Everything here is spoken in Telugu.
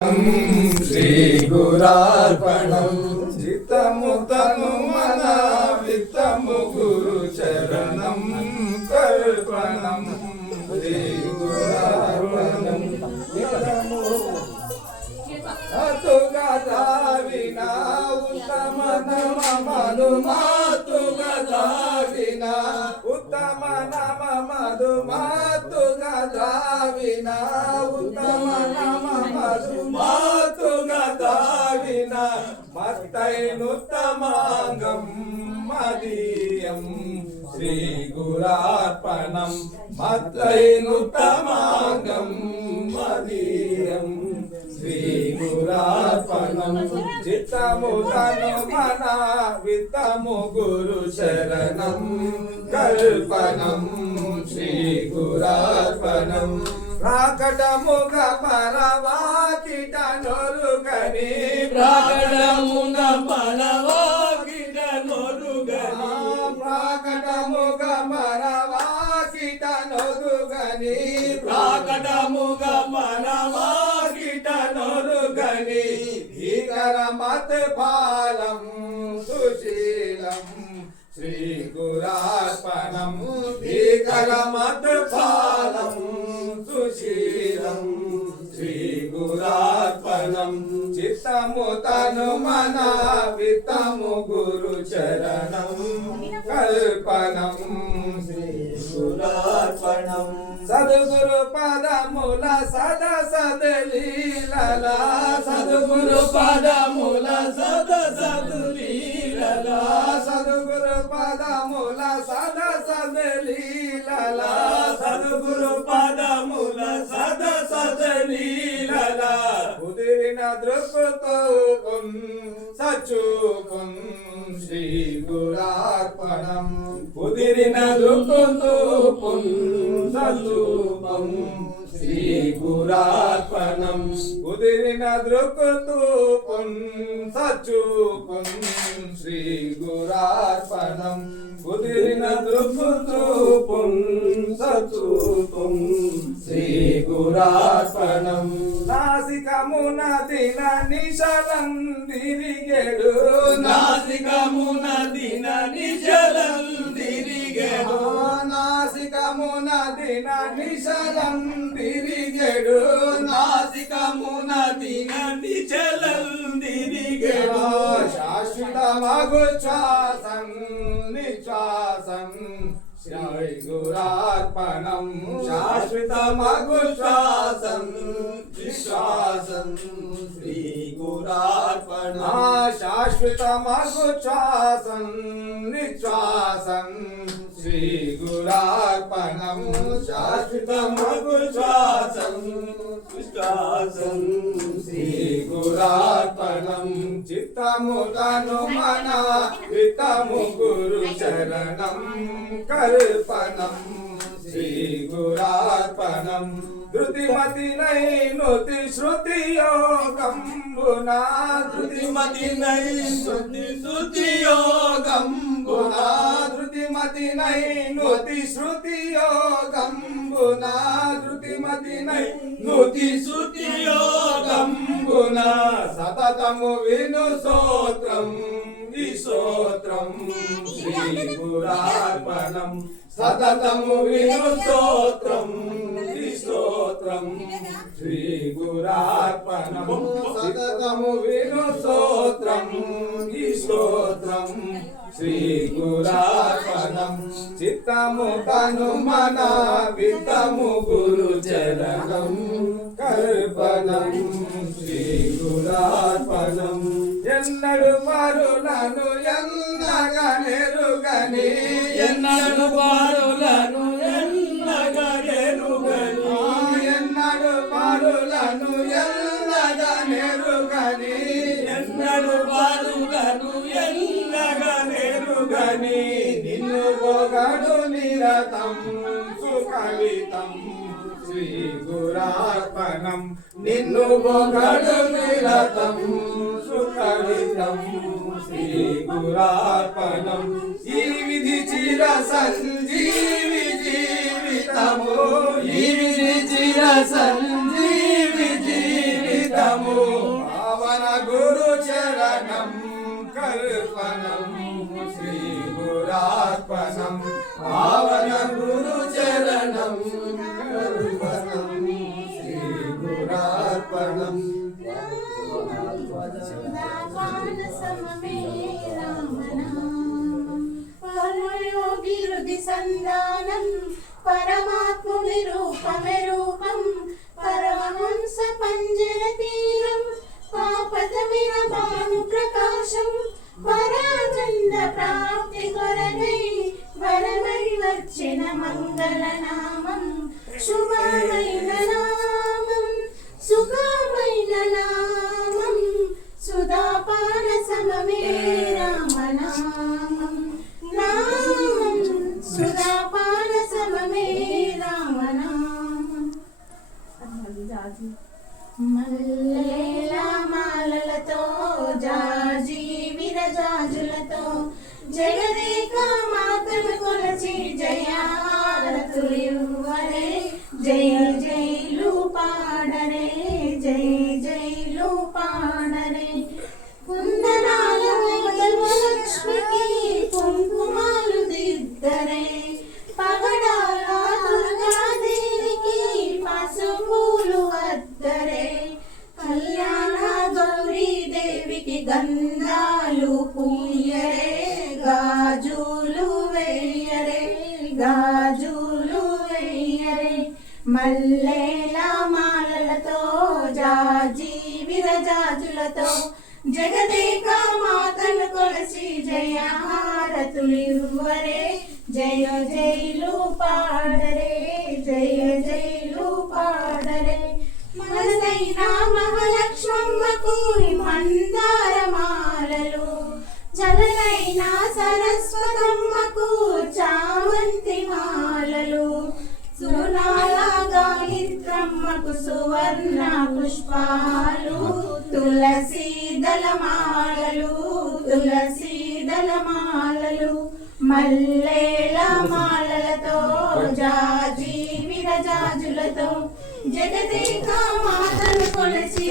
శ్రీ గురార్పణం చిత్తము తను మన విత్తము గురు చరణం కల్పనం శ్రీ గురార్పణం అతుగదావినా ఉత్తమ నమ మధు మాతుగదావినా ఉత్తమ నమ మధు మాతుగదావినా ఉత్తమ నమ మధు మాతుగదావినా మత్తైనుత్తమాంగం మదీయం శ్రీ గురార్పణం మత్తైనుత్తమాంగం మదీయం శ్రీ గురార్పణం చిత్తము తను మన విత్తము గురు శరణం కల్పనం శ్రీ గురార్పణం ప్రాకటముగ పరవాకిట నొరుగని ప్రాకటముగ పరవాకిట నొరుగని ప్రాకటముగ పరవాకిట నొరుగని ప్రాకటముగ పరవాకిట నొరుగని భీకర మత ఫాలం సుశీలం శ్రీ గురార్పణం భీకర మత ఫాలం సుశీలం శ్రీ గురార్పణం చిత్తము తను మన విత్తము గురు చరణం కల్పనం శ్రీ గురార్పణం సద్గురు పదముల సద సదలీలల సద్గురు పదముల సద సదలీలల సద్గురు పదముల సద సదలీలల సద్గురు పదముల సద సదలీలల కుదిరిన దృక్కుతో సచూకున్ శ్రీ గురార్పణం కుదిరిన దృక్కుతో సచూపం శ్రీ గురార్పణం కుదిరిన దృక్కుతో సచూపం శ్రీ గురార్పణం కుదిరిన దృక్కుతో సచూపం శ్రీ గురార్పణం నాసికమున దిన నిశలం తిరిగెడు నాసికమున దిన నిశలం తిరిగెడు నాసికమున దిన నిశలం తిరిగెడు నాసికమున దిన నిశలం తిరిగెడు శాశ్వత మగు శ్వాసం నిశ్వాసం శ్రీ గురార్పణం శాశ్వత మగు శ్వాసం విశ్వాసం శ్రీ గురార్పణం శాశ్వత మగు శ్వాసం నిశ్వాసం శ్రీ గురార్పణం శాశ్వత మగు శ్వాసం విశ్వాసం శ్రీ గురార్పణం చిత్తము తను మన విత్తము గురు చరణం కల్పనం శ్రీ గురార్పణం ధృతిమతినై నుతి శృతి యోగంబునా ధృతిమతినై నుతి శృతి యోగంబునా ధృతిమతినై నుతి శృతి యోగంబునా ధృతిమతినై నుతి శృతి యోగంబునా సతతము విను స్తోత్రం ఈ స్తోత్రం శ్రీ గురార్పణం సతతము విను స్తోత్రం ఈ స్తోత్రం శ్రీ గురార్పణం సతతము విను స్తోత్రం ఈ స్తోత్రం శ్రీ గురార్పణం చిత్తము తను మన విత్తము గురు చరణం కల్పనం శ్రీ గురార్పణం ఎన్నడు పరులను ఎన్నగా నెరుగని ఎన్నడు పారులను ఎన్నగా నెరుగని ఎన్నడు పరులను ఎన్నగా నెరుగని ఎన్నడు పారులను ఎన్నగా నెరుగని నిన్ను పొగడు నిరతం సుకవితం శ్రీ గురార్పణం నిన్ను పొగడు నిరతం సుకవితం శ్రీ గురార్పణం ఈ విధి చిర సంజీవి జీవితము ఈ విధి చిర సంజీవి జీవితము మంగళము పావన గురు చరణం కల్పనం శ్రీ గురార్పణం పావన గురు చరణం కల్పనం శ్రీ గురార్పణం పరమయోగి హృది సంధానం పరమాత్ముని రూపమే రూపం పరమహంస పంజర తీరం పాపతమిన భాను ప్రకాశం పరాచంద ప్రాప్తి కొరకై వరమై వచ్చిన మంగళ నామం శుభమైన నామం సుఖమైన నామం సుధాపాన సమమే రామనామం నామం సుధాపాన సమమే రామనామం మల్లేల మాలలతో జాజి విరజాజులతో జగదేక మాతను కొలచి జయారతులివ్వరే జయ జైలు పాడరే జయ జైలు పాడరే కుందనాల లక్ష్మికి కుంకుమాలు దిద్దరే పగడాల దుర్గాదేవికి పసుపులు వద్దరే కళ్యాణ గౌరీ దేవికి గంధాలు పూయరే గాజులు వేయరే గాజులు వేయరే మల్లేల మాలలతో జాజి విరజాజులతో జగదేక మాతను కొలసి జయహారతులివ్వరే జయ జైలు పాడరే జయ జైలు పాడరే మనసైన మహాలక్ష్మమ్మకు మందార మాలలు జలనైన సరస్వతమ్మకు చామంతి మాలలు సునాల గాయత్రమ్మకు సువర్ణ పుష్పాలు తులసి దళమాలలు తులసి దళమాలలు మల్లేల మాలలతో జాజి విరజాజులతో జగదేక మాతను కొలచి